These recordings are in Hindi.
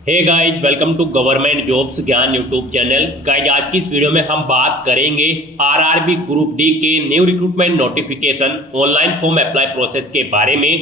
Hey guys, welcome to government jobs Gyan YouTube channel. Guys, आज की इस वीडियो में हम बात करेंगे आरआरबी ग्रुप डी के new recruitment notification online form apply process के बारे में।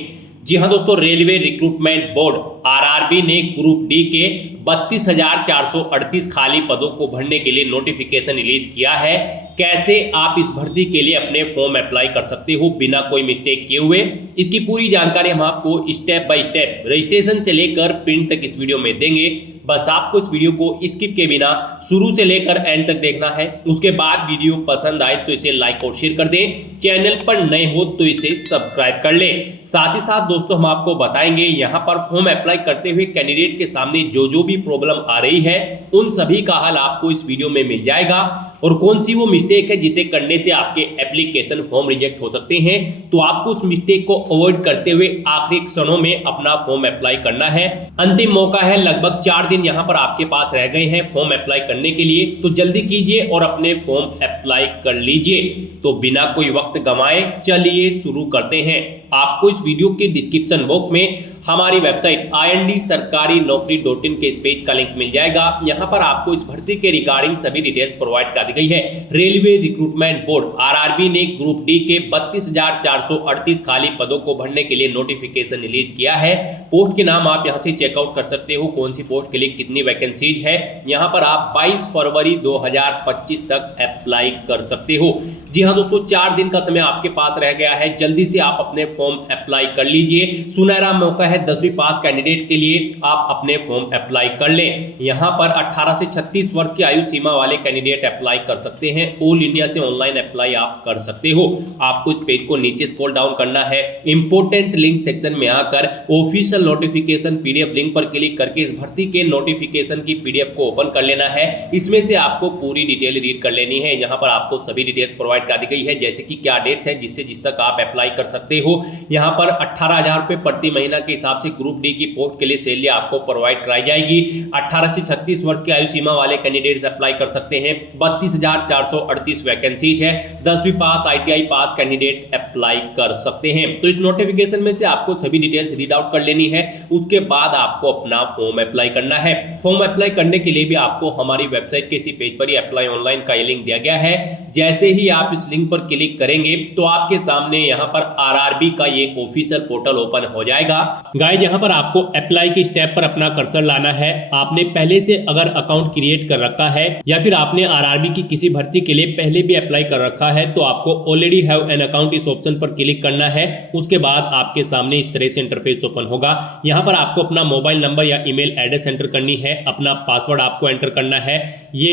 जी हाँ दोस्तों, रेलवे रिक्रूटमेंट बोर्ड आरआरबी ने ग्रुप डी के 32,438 खाली पदों को भरने के लिए नोटिफिकेशन रिलीज किया है। कैसे आप इस भर्ती के लिए अपने फॉर्म अप्लाई कर सकते हो बिना कोई मिस्टेक किए हुए, इसकी पूरी जानकारी हम आपको स्टेप बाय स्टेप रजिस्ट्रेशन से लेकर प्रिंट तक इस वीडियो में देंगे। बस आपको इस वीडियो को स्किप के बिना शुरू से लेकर एंड तक देखना है। उसके बाद वीडियो पसंद आए तो इसे लाइक और शेयर कर दें। चैनल पर नए हो तो इसे सब्सक्राइब कर लें। साथ ही साथ दोस्तों, हम आपको बताएंगे यहाँ पर फॉर्म अप्लाई करते हुए कैंडिडेट के सामने जो भी प्रॉब्लम आ रही है उन सभी का हल आपको इस वीडियो में मिल जाएगा, और कौन सी वो मिस्टेक है जिसे करने से आपके एप्लीकेशन फॉर्म रिजेक्ट हो सकते हैं। तो आपको उस मिस्टेक को अवॉइड करते हुए आखिरी क्षणों में अपना फॉर्म अप्लाई करना है। अंतिम मौका है, लगभग 4 दिन यहाँ पर आपके पास रह गए हैं फॉर्म अप्लाई करने के लिए, तो जल्दी कीजिए और अपने फॉर्म अप्लाई कर लीजिए। तो बिना कोई वक्त गंवाए चलिए शुरू करते हैं। आपको इस वीडियो के डिस्क्रिप्शन बॉक्स में हमारी वेबसाइट IND-sarkari-naukri.in के इस पेज का लिंक मिल जाएगा। यहाँ पर आपको इस भर्ती के रिगार्डिंग सभी डिटेल्स प्रोवाइड कर दी गई है। रेलवे रिक्रूटमेंट बोर्ड आरआरबी ने ग्रुप डी के 32,438 खाली पदों को भरने के लिए नोटिफिकेशन रिलीज किया है। पोस्ट के नाम आप यहाँ से चेकआउट कर सकते हो, कौन सी पोस्ट के लिए कितनी वैकेंसीज है। यहाँ पर आप 22 फरवरी 2025 तक अप्लाई कर सकते हो। जी हाँ दोस्तों, 4 दिन का समय आपके पास रह गया है। जल्दी से आप अपने फॉर्म अप्लाई कर लीजिए। सुनहरा मौका है 10वीं पास कैंडिडेट के लिए, आप अपने फॉर्म अप्लाई कर लें। यहां पर 18 से 36 वर्ष की आयु सीमा वाले कैंडिडेट अप्लाई कर सकते हैं। ऑल इंडिया से ऑनलाइन अप्लाई आप कर सकते हो। आपको इस पेज को नीचे स्क्रॉल डाउन करना है, इंपोर्टेंट लिंक सेक्शन में आकर ऑफिशियल नोटिफिकेशन पीडीएफ लिंक पर क्लिक करके इस भर्ती के नोटिफिकेशन की पीडीएफ को ओपन कर लेना है। इसमें से आपको पूरी डिटेल रीड कर लेनी है। यहाँ पर आपको सभी डिटेल्स प्रोवाइड कर दी गई है, जैसे कि क्या डेट है जिससे जिस तक आप अप्लाई कर सकते हो। यहाँ पर 18,000 रुपए प्रति महीना के हिसाब से ग्रुप डी की पोस्ट के लिए सैलरी आपको प्रोवाइड कराई जाएगी। 18 से 36 वर्ष की आयु सीमा वाले कैंडिडेट्स अप्लाई कर सकते हैं। 32,438 वैकेंसीज है। 10वीं पास ITI पास कैंडिडेट अप्लाई कर सकते हैं। तो इस नोटिफिकेशन में से आपको सभी डिटेल्स रीड आउट कर लेनी है। उसके बाद आपको अपना फॉर्म अप्लाई करना है। फॉर्म अप्लाई करने के लिए भी आपको हमारी वेबसाइट के इसी पेज पर ही अप्लाई ऑनलाइन का लिंक दिया गया है। जैसे ही आप इस लिंक पर क्लिक करेंगे तो आपके सामने यहाँ पर आरआरबी का ये ऑफिशियल पोर्टल ओपन हो जाएगा। गाइस, यहाँ पर आपको अप्लाई की स्टेप पर अपना कर्सर लाना है। आपने पहले से अगर अकाउंट क्रिएट कर रखा है या फिर आपने आरआरबी की किसी भर्ती के लिए पहले भी अप्लाई कर रखा है तो आपको ऑलरेडी हैव एन अकाउंट इस ऑप्शन पर क्लिक करना है। उसके बाद आपके सामने इस तरह से इंटरफेस ओपन होगा। यहाँ पर आपको अपना मोबाइल नंबर या ईमेल एड्रेस एंटर करनी है, अपना पासवर्ड आपको एंटर करना है। ये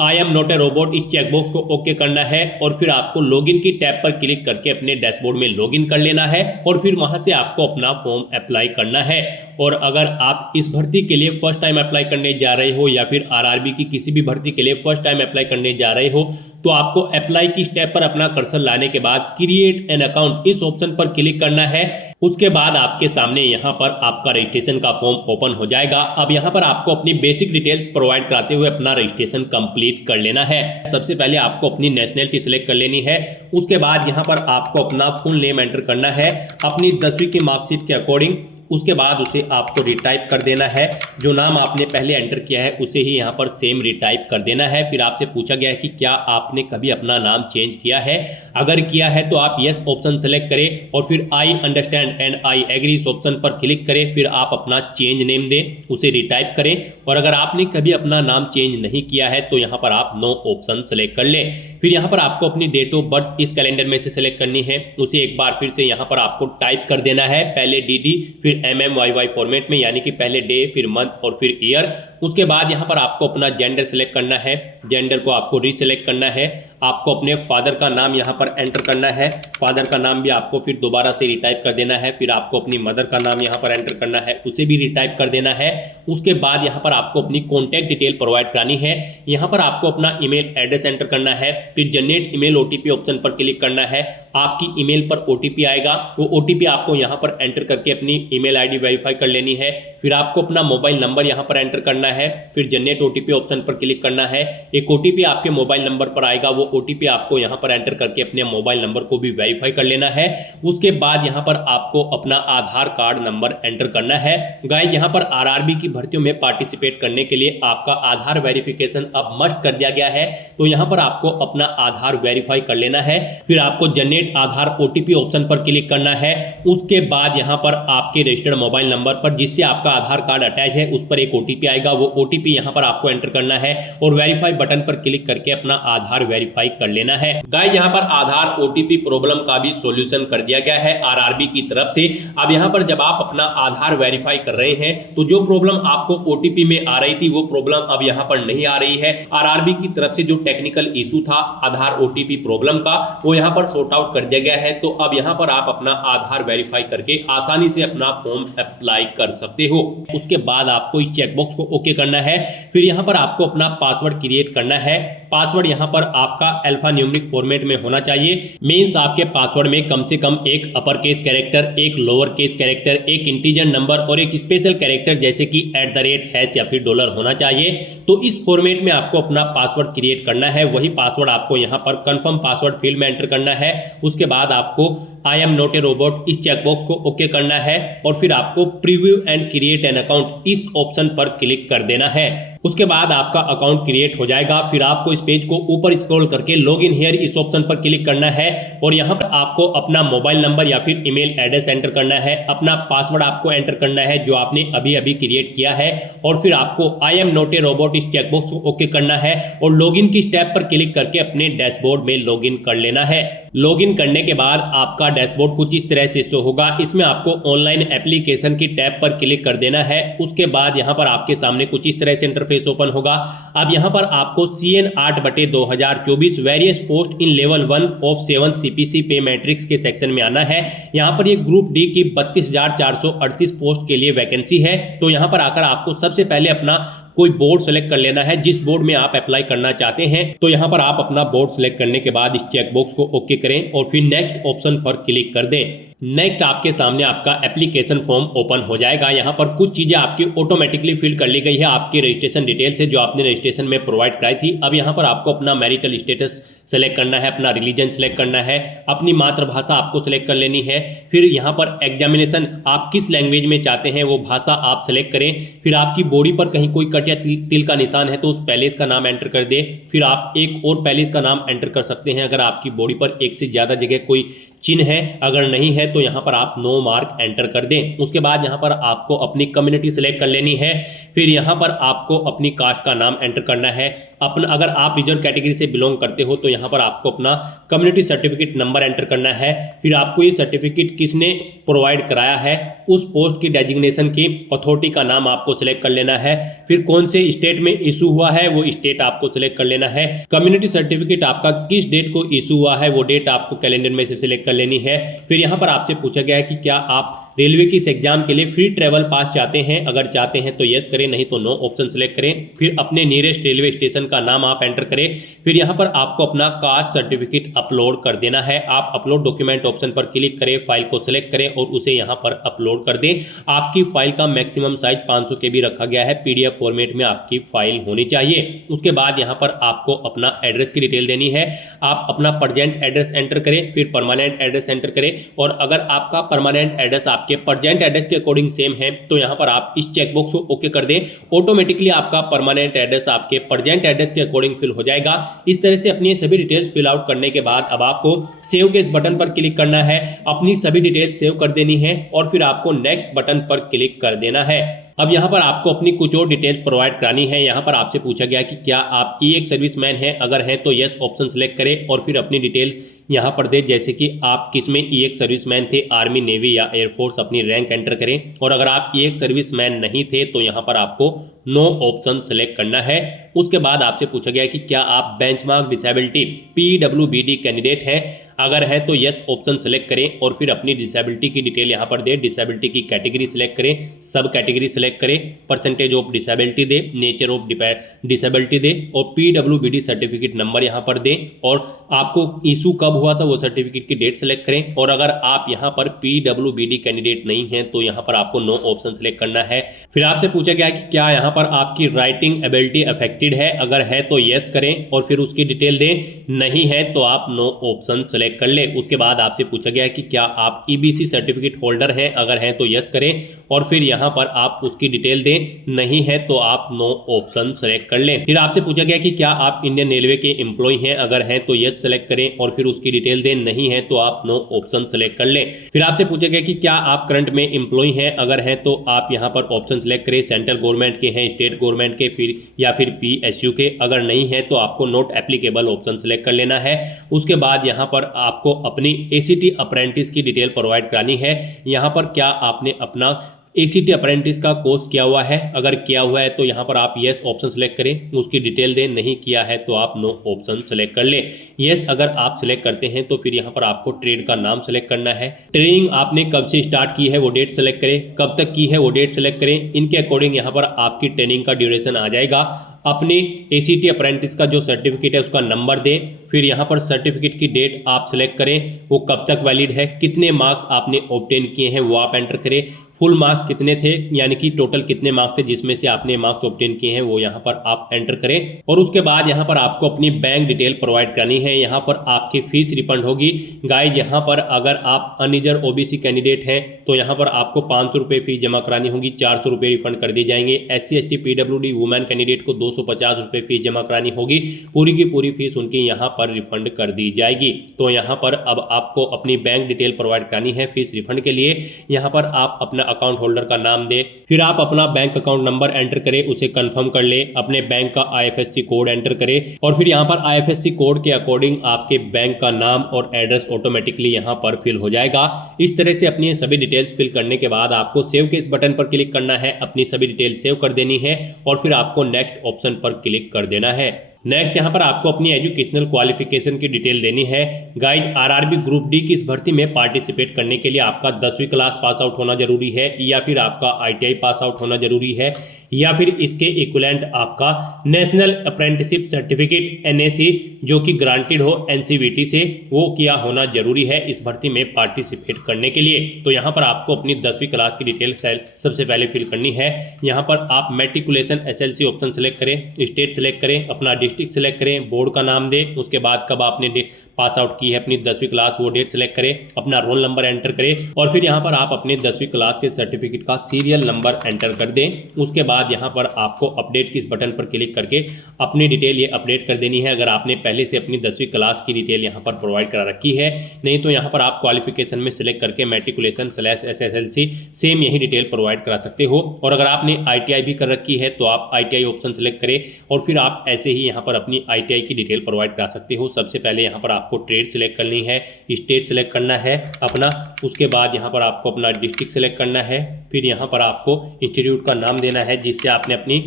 I am not a robot इस चेकबॉक्स को ओके करना है और फिर आपको लॉगिन की टैब पर क्लिक करके अपने डैशबोर्ड में लॉगिन कर लेना है और फिर वहां से आपको अपना फॉर्म अप्लाई करना है। और अगर आप इस भर्ती के लिए फर्स्ट टाइम अप्लाई करने जा रहे हो या फिर आरआरबी की किसी भी भर्ती के लिए फर्स्ट टाइम अप्लाई करने जा रहे हो तो आपको अप्लाई की स्टेप पर अपना कर्सर लाने के बाद क्रिएट एन अकाउंट इस ऑप्शन पर क्लिक करना है। उसके बाद आपके सामने यहाँ पर आपका रजिस्ट्रेशन का फॉर्म ओपन हो जाएगा। अब यहाँ पर आपको अपनी बेसिक डिटेल्स प्रोवाइड कराते हुए अपना रजिस्ट्रेशन कंप्लीट कर लेना है। सबसे पहले आपको अपनी नेशनलिटी सिलेक्ट कर लेनी है। उसके बाद यहाँ पर आपको अपना फुल नेम एंटर करना है अपनी 10वीं की मार्कशीट के अकॉर्डिंग। उसके बाद उसे आपको रिटाइप कर देना है। जो नाम आपने पहले एंटर किया है उसे ही यहाँ पर सेम रिटाइप कर देना है। फिर आपसे पूछा गया है कि क्या आपने कभी अपना नाम चेंज किया है। अगर किया है तो आप यस ऑप्शन सेलेक्ट करें और फिर I understand and I agree इस ऑप्शन पर क्लिक करें। फिर आप अपना चेंज नेम दें, उसे रिटाइप करें। और अगर आपने कभी अपना नाम चेंज नहीं किया है तो यहाँ पर आप नो ऑप्शन सेलेक्ट कर लें। फिर यहाँ पर आपको अपनी डेट ऑफ बर्थ इस कैलेंडर में से सेलेक्ट करनी है। उसे एक बार फिर से यहाँ पर आपको टाइप कर देना है, पहले DD फिर MMYY फॉर्मेट में, यानी कि पहले डे फिर मंथ और फिर ईयर। उसके बाद यहाँ पर आपको अपना जेंडर सेलेक्ट करना है। जेंडर को आपको रीसेलेक्ट करना है। आपको अपने फादर का नाम यहाँ पर एंटर करना है। फादर का नाम भी आपको फिर दोबारा से रिटाइप कर देना है। फिर आपको अपनी मदर का नाम यहाँ पर एंटर करना है, उसे भी रिटाइप कर देना है। उसके बाद यहाँ पर आपको अपनी कॉन्टैक्ट डिटेल प्रोवाइड करानी है। यहाँ पर आपको अपना ईमेल एड्रेस एंटर करना है। फिर जनरेट ईमेल OTP ऑप्शन पर क्लिक करना है। आपकी ईमेल पर OTP आएगा, वो OTP आपको यहाँ पर एंटर करके अपनी ईमेल ID वेरीफाई कर लेनी है। फिर आपको अपना मोबाइल नंबर यहाँ पर एंटर करना है। फिर जनरेट OTP ऑप्शन पर क्लिक करना है। एक ओटीपी आपके मोबाइल नंबर पर आएगा, वो ओटीपी आपको यहाँ पर एंटर करके अपने मोबाइल नंबर को भी वेरीफाई कर लेना है। उसके बाद यहाँ पर आपको अपना आधार कार्ड नंबर एंटर करना है। गाइस यहाँ पर आरआरबी की भर्तियों में पार्टिसिपेट करने के लिए आपका आधार वेरिफिकेशन अब मस्ट कर दिया गया है, तो यहाँ पर आपको अपना आधार वेरीफाई कर लेना है। फिर आपको जनरेट आधार ओटीपी ऑप्शन पर क्लिक करना है। उसके बाद यहाँ पर आपके रजिस्टर्ड मोबाइल नंबर पर जिससे आपका आधार कार्ड अटैच है उस पर एक ओटीपी आएगा, वो ओटीपी यहाँ पर आपको एंटर करना है और वेरीफाई बटन पर क्लिक करके अपना आधार वेरीफाई कर लेना है। गाइस यहाँ पर आधार ओटीपी प्रॉब्लम का भी सॉल्यूशन कर दिया गया है आरआरबी की तरफ से। अब यहाँ पर जब आप अपना आधार वेरीफाई कर रहे हैं तो जो प्रॉब्लम आपको ओटीपी में आ रही थी वो प्रॉब्लम अब यहाँ पर नहीं आ रही है। आरआरबी की तरफ से जो टेक्निकल इशू था आधार ओटीपी प्रॉब्लम का वो यहाँ पर सॉर्ट आउट कर दिया गया है। तो अब यहाँ पर आप अपना आधार वेरीफाई करके आसानी से अपना फॉर्म अप्लाई कर सकते हो। उसके बाद आपको इस चेकबॉक्स को ओके करना है। फिर यहाँ पर आपको अपना पासवर्ड क्रिएट करना है। पासवर्ड यहाँ पर आपका अल्फा न्यूमेरिक फॉर्मेट में होना चाहिए। मींस आपके पासवर्ड में कम से कम एक अपर केस कैरेक्टर, एक लोअर केस कैरेक्टर, एक इंटीजर नंबर और एक स्पेशल कैरेक्टर जैसे कि @ या फिर डॉलर होना चाहिए। तो इस फॉर्मेट में आपको अपना पासवर्ड क्रिएट करना है। वही पासवर्ड आपको यहाँ पर कंफर्म पासवर्ड फील्ड में एंटर करना है। उसके बाद आपको I am not a robot इस चेकबॉक्स को ओके करना है और फिर आपको preview and create an account इस ऑप्शन पर क्लिक कर देना है। उसके बाद आपका अकाउंट क्रिएट हो जाएगा। फिर आपको इस पेज को ऊपर स्क्रॉल करके लॉग इन हियर इस ऑप्शन पर क्लिक करना है और यहाँ पर आपको अपना मोबाइल नंबर या फिर ईमेल एड्रेस एंटर करना है। अपना पासवर्ड आपको एंटर करना है जो आपने अभी अभी क्रिएट किया है और फिर आपको I am not a robot इस चेकबॉक्स को ओके करना है और लॉगिन की स्टेप पर क्लिक करके अपने डैशबोर्ड में लॉगिन कर लेना है। लॉगिन करने के बाद आपका डैशबोर्ड कुछ इस तरह से शो होगा। इसमें आपको ऑनलाइन एप्लीकेशन की टैब पर क्लिक कर देना है। उसके बाद यहाँ पर आपके सामने कुछ इस तरह से इंटरफेस ओपन होगा। अब यहाँ पर आपको CN 8/2024 various post in level 1 of 7 CPC पे मैट्रिक्स के सेक्शन में आना है। यहाँ पर ये ग्रुप डी की 32,438 पोस्ट के लिए वैकेंसी है। तो यहाँ पर आकर आपको सबसे पहले अपना कोई बोर्ड सेलेक्ट कर लेना है जिस बोर्ड में आप अप्लाई करना चाहते हैं। तो यहाँ पर आप अपना बोर्ड सेलेक्ट करने के बाद इस चेकबॉक्स को ओके करें और फिर नेक्स्ट ऑप्शन पर क्लिक कर दें। नेक्स्ट आपके सामने आपका एप्लीकेशन फॉर्म ओपन हो जाएगा। यहाँ पर कुछ चीजें आपकी ऑटोमेटिकली फिल कर ली गई है। आपकी रजिस्ट्रेशन डिटेल्स है जो आपने रजिस्ट्रेशन में प्रोवाइड कराई थी। अब यहाँ पर आपको अपना मैरिटल स्टेटस सेलेक्ट करना है, अपना रिलीजन सेलेक्ट करना है, अपनी मातृभाषा आपको सेलेक्ट कर लेनी है। फिर यहाँ पर एग्जामिनेशन आप किस लैंग्वेज में चाहते हैं वो भाषा आप सेलेक्ट करें। फिर आपकी बॉडी पर कहीं कोई कट या तिल का निशान है तो उस पैलेस का नाम एंटर कर दे। फिर आप एक और पैलेस का नाम एंटर कर सकते हैं अगर आपकी बॉडी पर एक से ज्यादा जगह कोई चिन्ह है। अगर नहीं है तो यहाँ पर आप नो मार्क एंटर कर दें। उसके बाद यहाँ पर आपको अपनी कम्युनिटी सेलेक्ट कर लेनी है। फिर यहाँ पर आपको अपनी कास्ट का नाम एंटर करना है। अपना अगर आप रिजर्व कैटेगरी से बिलोंग करते हो तो यहाँ पर आपको अपना कम्युनिटी सर्टिफिकेट नंबर एंटर करना है। फिर आपको ये सर्टिफिकेट किसने प्रोवाइड कराया है उस पोस्ट की डेजिग्नेशन की अथॉरिटी का नाम आपको सिलेक्ट कर लेना है। फिर कौन से स्टेट में इशू हुआ है वो स्टेट आपको सिलेक्ट कर लेना है। कम्युनिटी सर्टिफिकेट आपका किस डेट को इशू हुआ है वो डेट आपको कैलेंडर में से सिलेक्ट कर लेनी है। फिर यहाँ पर आपसे पूछा गया है कि क्या आप रेलवे की इस एग्जाम के लिए फ्री ट्रेवल पास चाहते हैं। अगर चाहते हैं तो यस करें, नहीं तो नो ऑप्शन सेलेक्ट करें। फिर अपने नियरेस्ट रेलवे स्टेशन का नाम आप एंटर करें। फिर यहाँ पर आपको अपना कास्ट सर्टिफिकेट अपलोड कर देना है। आप अपलोड डॉक्यूमेंट ऑप्शन पर क्लिक करें, फाइल को सिलेक्ट करें और उसे यहाँ पर अपलोड कर दें। आपकी फाइल का मैक्सिमम साइज 500 KB रखा गया है। PDF फॉर्मेट में आपकी फाइल होनी चाहिए। उसके बाद यहाँ पर आपको अपना एड्रेस की डिटेल देनी है। आप अपना प्रेजेंट एड्रेस एंटर करें, फिर परमानेंट एड्रेस एंटर करें और अगर आपका परमानेंट एड्रेस आपके प्रेजेंट एड्रेस के अकॉर्डिंग सेम है तो यहाँ पर आप इस चेकबॉक्स को ओके कर दें। ऑटोमेटिकली आपका परमानेंट एड्रेस आपके प्रेजेंट एड्रेस के अकॉर्डिंग फिल हो जाएगा। इस तरह से अपनी सभी डिटेल्स फिल आउट करने के बाद अब आपको सेव के इस बटन पर क्लिक करना है। अपनी सभी डिटेल्स सेव कर देनी है और फिर आपको नेक्स्ट बटन पर क्लिक कर देना है। अब यहाँ पर आपको अपनी कुछ और डिटेल्स प्रोवाइड करानी है। यहाँ पर आपसे पूछा गया कि क्या आप एक सर्विसमैन हैं। अगर हैं तो यस ऑप्शन सेलेक्ट करें और फिर अपनी डिटेल्स यहाँ पर दे, जैसे कि आप किसमें एक सर्विसमैन थे, आर्मी, नेवी या एयरफोर्स, अपनी रैंक एंटर करें। और अगर आप एक सर्विसमैन नहीं थे तो यहाँ पर आपको नो ऑप्शन सेलेक्ट करना है। उसके बाद आपसे पूछा गया कि क्या आप बेंचमार्क डिसेबिलिटी PWBD कैंडिडेट हैं। अगर है तो यस ऑप्शन सेलेक्ट करें और फिर अपनी डिसेबिलिटी की डिटेल यहाँ पर दे। डिसेबिलिटी की कैटेगरी सिलेक्ट करें, सब कैटेगरी सिलेक्ट करें, परसेंटेज ऑफ डिसेबिलिटी दे, नेचर ऑफ डिसेबिलिटी दे और PWBD सर्टिफिकेट नंबर यहाँ पर दें और आपको इशू कब हुआ था वो सर्टिफिकेट की डेट सेलेक्ट करें। और अगर आप यहाँ पर PWBD कैंडिडेट नहीं हैं तो यहाँ पर आपको नो ऑप्शन सेलेक्ट करना है। फिर आपसे पूछा गया कि क्या यहाँ पर आपकी राइटिंग एबिलिटी इफेक्टिव रिजेक्टेड है, अगर है तो यस करें और फिर उसकी डिटेल दें, नहीं है तो आप नो ऑप्शन सेलेक्ट कर ले। उसके बाद आपसे पूछा गया है कि क्या आप ईबीसी सर्टिफिकेट होल्डर हैं, अगर हैं तो यस करें और फिर यहाँ पर आप उसकी डिटेल दें, नहीं है तो आप नो ऑप्शन सेलेक्ट कर लें। फिर आपसे पूछा गया कि क्या आप इंडियन रेलवे के एम्प्लॉय हैं, अगर हैं तो यस सेलेक्ट करें और फिर उसकी डिटेल दें, नहीं है तो आप नो ऑप्शन सेलेक्ट कर लें। फिर आपसे पूछा गया कि क्या आप करंट में एम्प्लॉय हैं, अगर हैं तो आप यहाँ पर ऑप्शन सेलेक्ट करें, सेंट्रल गवर्नमेंट के हैं, स्टेट गवर्नमेंट के फिर या फिर पीएसयू के, अगर नहीं है तो आपको नॉट एप्लीकेबल ऑप्शन सेलेक्ट कर लेना है। उसके बाद यहाँ पर आपको अपनी एसीटी अप्रेंटिस की डिटेल प्रोवाइड करानी है। यहाँ पर क्या आपने अपना एसीटी अप्रेंटिस का कोर्स किया हुआ है, अगर किया हुआ है तो यहाँ पर आप यस ऑप्शन सेलेक्ट करें, उसकी डिटेल दें, नहीं किया है तो आप नो ऑप्शन सेलेक्ट कर लें। यस अगर आप सेलेक्ट करते हैं तो फिर यहाँ पर आपको ट्रेड का नाम सेलेक्ट करना है, ट्रेनिंग आपने कब से स्टार्ट की है वो डेट सेलेक्ट करें, कब तक की है वो डेट सेलेक्ट करें, इनके अकॉर्डिंग यहाँ पर आपकी ट्रेनिंग का ड्यूरेशन आ जाएगा। अपने एसीटी अप्रेंटिस का जो सर्टिफिकेट है उसका नंबर दें, फिर यहाँ पर सर्टिफिकेट की डेट आप सेलेक्ट करें, वो कब तक वैलिड है, कितने मार्क्स आपने ऑब्टेन किए हैं वो आप एंटर करें, फुल मार्क्स कितने थे यानी कि टोटल कितने मार्क्स थे जिसमें से आपने मार्क्स ऑब्टेन किए हैं वो यहाँ पर आप एंटर करें। और उसके बाद यहाँ पर आपको अपनी बैंक डिटेल प्रोवाइड करनी है। यहाँ पर आपकी फीस रिफंड होगी। गाइज यहाँ पर अगर आप अनरिजर्व ओबीसी कैंडिडेट हैं तो यहाँ पर आपको 500 रुपये फीस जमा करानी होगी, 400 रुपये रिफंड कर दिए जाएंगे। SC ST PWD women candidate को 250 रुपये फीस जमा करानी होगी, पूरी की पूरी फीस उनकी यहाँ पर रिफंड कर दी जाएगी। तो यहाँ पर अब आपको अपनी बैंक डिटेल प्रोवाइड करानी है फीस रिफंड के लिए। यहाँ पर आप अपना अकाउंट होल्डर का नाम दें, फिर आप अपना बैंक अकाउंट नंबर एंटर करें, उसे कंफर्म कर ले, अपने बैंक का IFSC कोड एंटर करें और फिर यहाँ पर IFSC कोड के अकॉर्डिंग आपके बैंक का नाम और एड्रेस ऑटोमेटिकली यहाँ पर फिल हो जाएगा। इस तरह से अपनी सभी डिटेल्स फिल करने के बाद आपको सेव के इस बटन पर क्लिक करना है, अपनी सभी डिटेल्स सेव कर देनी है और फिर आपको नेक्स्ट ऑप्शन पर क्लिक कर देना है। नेक्स्ट यहाँ पर आपको अपनी एजुकेशनल क्वालिफिकेशन की डिटेल देनी है। गाइज RRB ग्रुप डी की इस भर्ती में पार्टिसिपेट करने के लिए आपका 10वीं क्लास पास आउट होना जरूरी है या फिर आपका ITI पास आउट होना जरूरी है या फिर इसके इक्विवेलेंट आपका नेशनल अप्रेंटिसशिप सर्टिफिकेट NAC जो कि ग्रांटेड हो NCVT से, वो किया होना जरूरी है इस भर्ती में पार्टिसिपेट करने के लिए। तो यहाँ पर आपको अपनी 10वीं क्लास की डिटेल सबसे पहले फिल करनी है। यहाँ पर आप मैट्रिकुलेशन SLC ऑप्शन सेलेक्ट करें, स्टेट सेलेक्ट करें, अपना डिस्ट्रिक्ट सेलेक्ट करें, बोर्ड का नाम दें, उसके बाद कब आपने पास आउट की है अपनी 10वीं क्लास वो डेट सेलेक्ट करें, अपना रोल नंबर एंटर करें और फिर यहाँ पर आप अपने 10वीं क्लास के सर्टिफिकेट का सीरियल नंबर एंटर कर दें। उसके बाद यहाँ पर आपको अपडेट किस बटन पर क्लिक करके अपनी डिटेल ये अपडेट कर देनी है, अगर आपने पहले से अपनी 10वीं क्लास की डिटेल यहाँ पर प्रोवाइड करा रखी है। नहीं तो यहाँ पर आप क्वालिफिकेशन में सिलेक्ट करके मैट्रिकुलेशन /SSLC सेम यही डिटेल प्रोवाइड करा सकते हो। और अगर आपने ITI भी कर रखी है तो आप ITI ऑप्शन सेलेक्ट करें और फिर आप ऐसे ही यहाँ पर अपनी ITI की डिटेल प्रोवाइड करा सकते हो। सबसे पहले यहाँ पर आपको ट्रेड सेलेक्ट करनी है, स्टेट सेलेक्ट करना है अपना, उसके बाद यहाँ पर आपको अपना डिस्ट्रिक्ट सेलेक्ट करना है, फिर यहाँ पर आपको इंस्टीट्यूट का नाम देना है जिससे आपने अपनी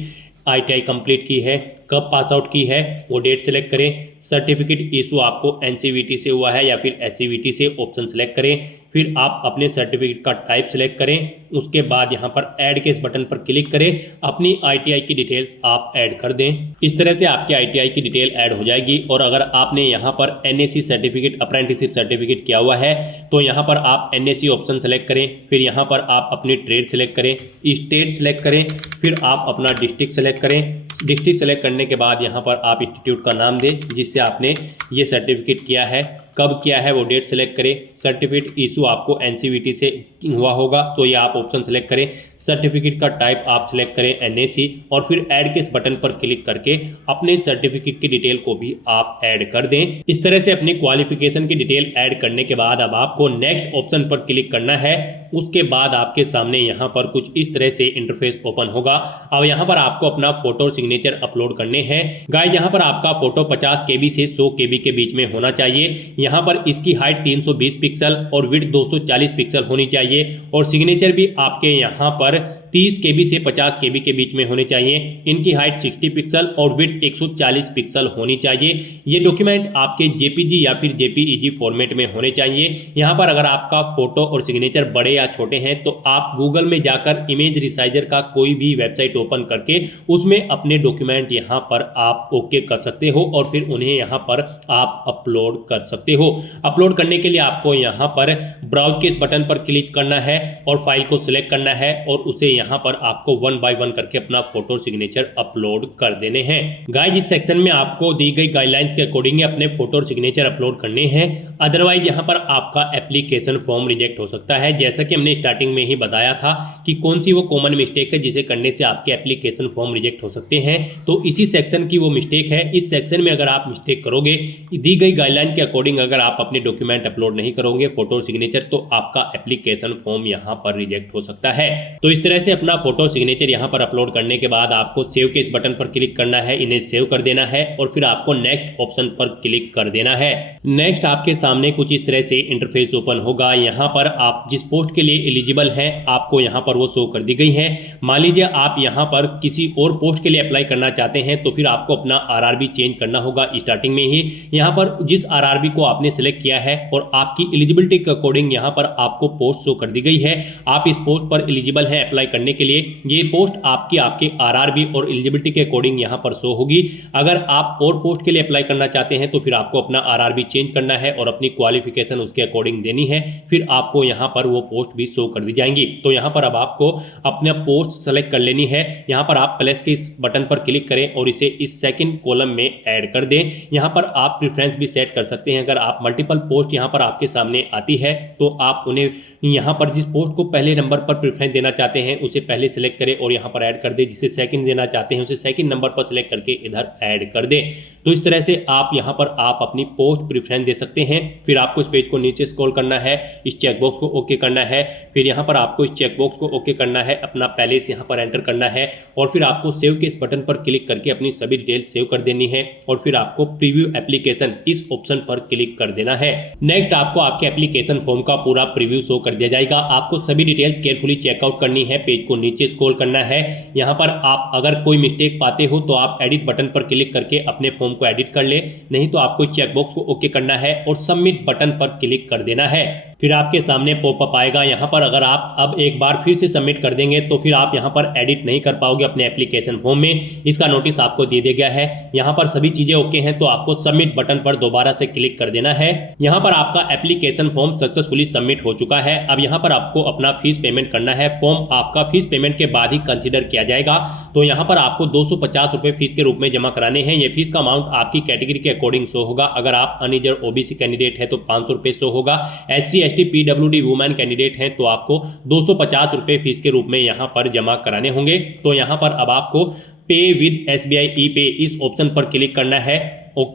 ITI कंप्लीट की है, कब पास आउट की है वो डेट सेलेक्ट करें, सर्टिफिकेट इशू आपको NCVT से हुआ है या फिर SCVT से ऑप्शन सेलेक्ट करें, फिर आप अपने सर्टिफिकेट का टाइप सेलेक्ट करें। उसके बाद यहाँ पर ऐड के इस बटन पर क्लिक करें, अपनी ITI की डिटेल्स आप ऐड कर दें। इस तरह से आपकी ITI की डिटेल ऐड हो जाएगी। और अगर आपने यहाँ पर NAC सर्टिफिकेट अप्रेंटिसशिप सर्टिफिकेट किया हुआ है तो यहाँ पर आप NAC ऑप्शन सेलेक्ट करें, फिर यहाँ पर आप अपनी ट्रेड सेलेक्ट करें, स्टेट सेलेक्ट करें, फिर आप अपना डिस्ट्रिक्ट सेलेक्ट करें। डिस्ट्रिक्ट सेलेक्ट करने के बाद यहाँ पर आप इंस्टीट्यूट का नाम दें जिससे आपने ये सर्टिफिकेट किया है, कब किया है वो डेट सेलेक्ट करें। सर्टिफिकेट इशू आपको NCVT से हुआ होगा तो ये आप ऑप्शन सेलेक्ट करें, सर्टिफिकेट का टाइप आप सेलेक्ट करें NAC और फिर ऐड के इस बटन पर क्लिक करके अपने सर्टिफिकेट की डिटेल को भी आप ऐड कर दें। इस तरह से अपनी क्वालिफिकेशन की डिटेल ऐड करने के बाद अब आपको नेक्स्ट ऑप्शन पर क्लिक करना है। उसके बाद आपके सामने यहाँ पर कुछ इस तरह से इंटरफेस ओपन होगा। अब यहाँ पर आपको अपना फोटो और सिग्नेचर अपलोड करने हैं। गाइस यहाँ पर आपका फोटो 50 KB से 100 KB के बीच में होना चाहिए। यहाँ पर इसकी हाइट 320 पिक्सल और विड्थ 240 पिक्सल होनी चाहिए और सिग्नेचर भी आपके यहाँ पर 30 KB से 50 KB के बीच में होने चाहिए। इनकी हाइट 60 पिक्सल और विड्थ 140 पिक्सल होनी चाहिए। ये डॉक्यूमेंट आपके JPG या फिर JPEG फॉर्मेट में होने चाहिए। यहाँ पर अगर आपका फोटो और सिग्नेचर बड़े या छोटे हैं तो आप गूगल में जाकर इमेज रिसाइजर का कोई भी वेबसाइट ओपन करके उसमें अपने डॉक्यूमेंट यहाँ पर आप ओके कर सकते हो और फिर उन्हें यहाँ पर आप अपलोड कर सकते हो। अपलोड करने के लिए आपको यहाँ पर ब्राउज के इस बटन पर क्लिक करना है और फाइल को सिलेक्ट करना है और उसे यहाँ यहाँ पर आपको 1 बाय 1 करके अपना फोटो सिग्नेचर अपलोड कर देने हैं। गाइस इस सेक्शन में आपको दी गई गाइडलाइंस के अकॉर्डिंग अपने फोटो और सिग्नेचर अपलोड करने हैं, अदरवाइज यहाँ पर आपका एप्लीकेशन फॉर्म रिजेक्ट हो सकता है। जैसा कि हमने स्टार्टिंग में ही बताया था कि कौन सी वो कॉमन मिस्टेक है जिसे करने से आपके एप्लीकेशन फॉर्म रिजेक्ट हो सकते हैं, तो इसी सेक्शन की वो मिस्टेक है। इस सेक्शन में अगर आप मिस्टेक करोगे, दी गई गाइडलाइन के अकॉर्डिंग अगर आप अपने डॉक्यूमेंट अपलोड नहीं करोगे फोटो और सिग्नेचर, तो आपका एप्लीकेशन फॉर्म यहाँ पर रिजेक्ट हो सकता है। तो इस तरह से अपना फोटो सिग्नेचर यहाँ पर अपलोड करने के बाद आपको सेव के इस बटन पर क्लिक करना है, इन्हें सेव कर देना है और फिर आपको नेक्स्ट ऑप्शन पर क्लिक कर देना है। नेक्स्ट आपके सामने कुछ इस तरह से इंटरफेस ओपन होगा। यहाँ पर आप जिस पोस्ट के लिए एलिजिबल हैं आपको यहाँ पर वो शो कर दी गई है। मान लीजिए आप यहाँ पर किसी और पोस्ट के लिए अप्लाई करना चाहते हैं तो फिर आपको अपना आरआरबी चेंज करना होगा। स्टार्टिंग में ही यहाँ पर जिस आरआरबी को आपने सिलेक्ट किया है और आपकी एलिजिबिलिटी के अकॉर्डिंग यहाँ पर आपको पोस्ट शो कर दी गई है। आप इस पोस्ट पर एलिजिबल हैं अप्लाई करने के लिए। ये पोस्ट आपके आरआरबी और एलिजिबिलिटी के अकॉर्डिंग यहाँ पर शो होगी। अगर आप और पोस्ट के लिए अप्लाई करना चाहते हैं तो फिर आपको अपना आरआरबी चेंज करना है और अपनी क्वालिफिकेशन उसके अकॉर्डिंग देनी है, फिर आपको यहाँ पर वो पोस्ट भी शो कर दी जाएंगी। तो यहाँ पर अब आपको अपना पोस्ट सेलेक्ट कर लेनी है। यहाँ पर आप प्लस के इस बटन पर क्लिक करें और इसे इस सेकंड कॉलम में ऐड कर दें। यहाँ पर आप प्रेफरेंस भी सेट कर सकते हैं। अगर आप मल्टीपल पोस्ट यहाँ पर आपके सामने आती है तो आप उन्हें यहाँ पर जिस पोस्ट को पहले नंबर पर प्रेफरेंस देना चाहते हैं उसे पहले सिलेक्ट करें और यहाँ पर ऐड कर दें। जिसे सेकंड देना चाहते हैं उसे सेकंड नंबर पर सिलेक्ट करके इधर ऐड कर दें। तो इस तरह से आप यहाँ पर आप अपनी पोस्ट प्रेफरेंस दे सकते हैं। फिर आपको इस पेज को नीचे स्क्रॉल करना है, इस चेकबॉक्स को ओके करना है। फिर यहाँ पर आपको इस चेकबॉक्स को ओके करना है, अपना पैलेस यहाँ पर एंटर करना है और फिर आपको सेव के इस बटन पर क्लिक करके अपनी सभी डिटेल्स सेव कर देनी है और फिर आपको प्रीव्यू एप्लीकेशन इस ऑप्शन पर क्लिक कर देना है। नेक्स्ट आपको आपके एप्लीकेशन फॉर्म का पूरा प्रीव्यू शो कर दिया जाएगा। आपको सभी डिटेल्स केयरफुली चेकआउट करनी है, पेज को नीचे स्क्रॉल करना है। यहाँ पर आप अगर कोई मिस्टेक पाते हो तो आप एडिट बटन पर क्लिक करके अपने फॉर्म को एडिट कर ले, नहीं तो आपको चेकबॉक्स को ओके करना है और सबमिट बटन पर क्लिक कर देना है। फिर आपके सामने पॉपअप आएगा। यहाँ पर अगर आप अब एक बार फिर से सबमिट कर देंगे तो फिर आप यहाँ पर एडिट नहीं कर पाओगे अपने एप्लीकेशन फॉर्म में। इसका नोटिस आपको दे दिया गया है। यहाँ पर सभी चीजें ओके हैं तो आपको सबमिट बटन पर दोबारा से क्लिक कर देना है। यहाँ पर आपका एप्लीकेशन फॉर्म सक्सेसफुली सबमिट हो चुका है। अब यहाँ पर आपको अपना फीस पेमेंट करना है। फॉर्म आपका फीस पेमेंट के बाद ही कंसिडर किया जाएगा। तो यहाँ पर आपको 250 रुपए फीस के रूप में जमा कराने हैं। ये फीस का अमाउंट आपकी कैटेगरी के अकॉर्डिंग शो होगा। अगर आप अनरिजर्व ओबीसी कैंडिडेट है तो 500 रुपए शो होगा। SC ST PWD women candidate हैं तो आपको 250 रुपए फीस के रूप में यहाँ पर जमा कराने होंगे। तो यहाँ पर अब आपको पे विद SBI e-पे इस ऑप्शन पर क्लिक करना है।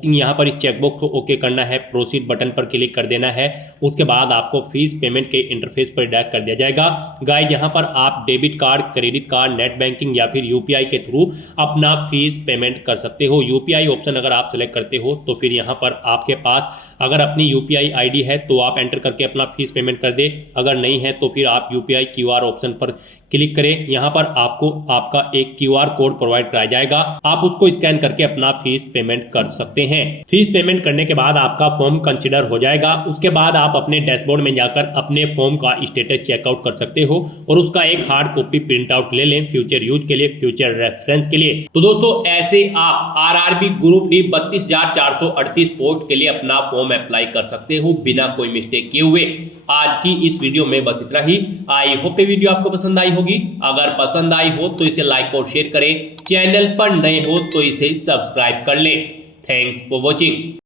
यहाँ पर इस चेकबॉक्स को ओके करना है, प्रोसीड बटन पर क्लिक कर देना है। उसके बाद आपको फीस पेमेंट के इंटरफेस पर डायरेक्ट कर दिया जाएगा। गाइस यहाँ पर आप debit card, credit card, net banking या फिर UPI के थ्रू अपना फीस पेमेंट कर सकते हो। UPI ऑप्शन अगर आप सेलेक्ट करते हो तो फिर यहाँ पर आपके पास अगर अपनी UPI ID है तो आप एंटर करके अपना फीस पेमेंट कर दे। अगर नहीं है तो फिर आप UPI QR ऑप्शन पर क्लिक करें। यहाँ पर आपको आपका एक QR कोड प्रोवाइड कराया जाएगा, आप उसको स्कैन करके अपना फीस पेमेंट कर सकते हैं। फीस पेमेंट करने के बाद आपका फॉर्म कंसीडर हो जाएगा। उसके बाद आप अपने डैशबोर्ड में जाकर अपने फॉर्म का स्टेटस चेकआउट कर सकते हो और उसका एक हार्ड कॉपी प्रिंट आउट ले लें फ्यूचर यूज के लिए, फ्यूचर रेफरेंस के लिए। तो दोस्तों ऐसे आप आरआरबी ग्रुप डी 32,438 पोस्ट के लिए अपना फॉर्म अप्लाई कर सकते हो बिना कोई मिस्टेक किए हुए। आज की इस वीडियो में बस इतना ही। आई होप ये वीडियो आपको पसंद आई होगी। अगर पसंद आई हो तो इसे लाइक और शेयर करें। चैनल पर नए हो तो इसे सब्सक्राइब कर लें। Thanks for watching.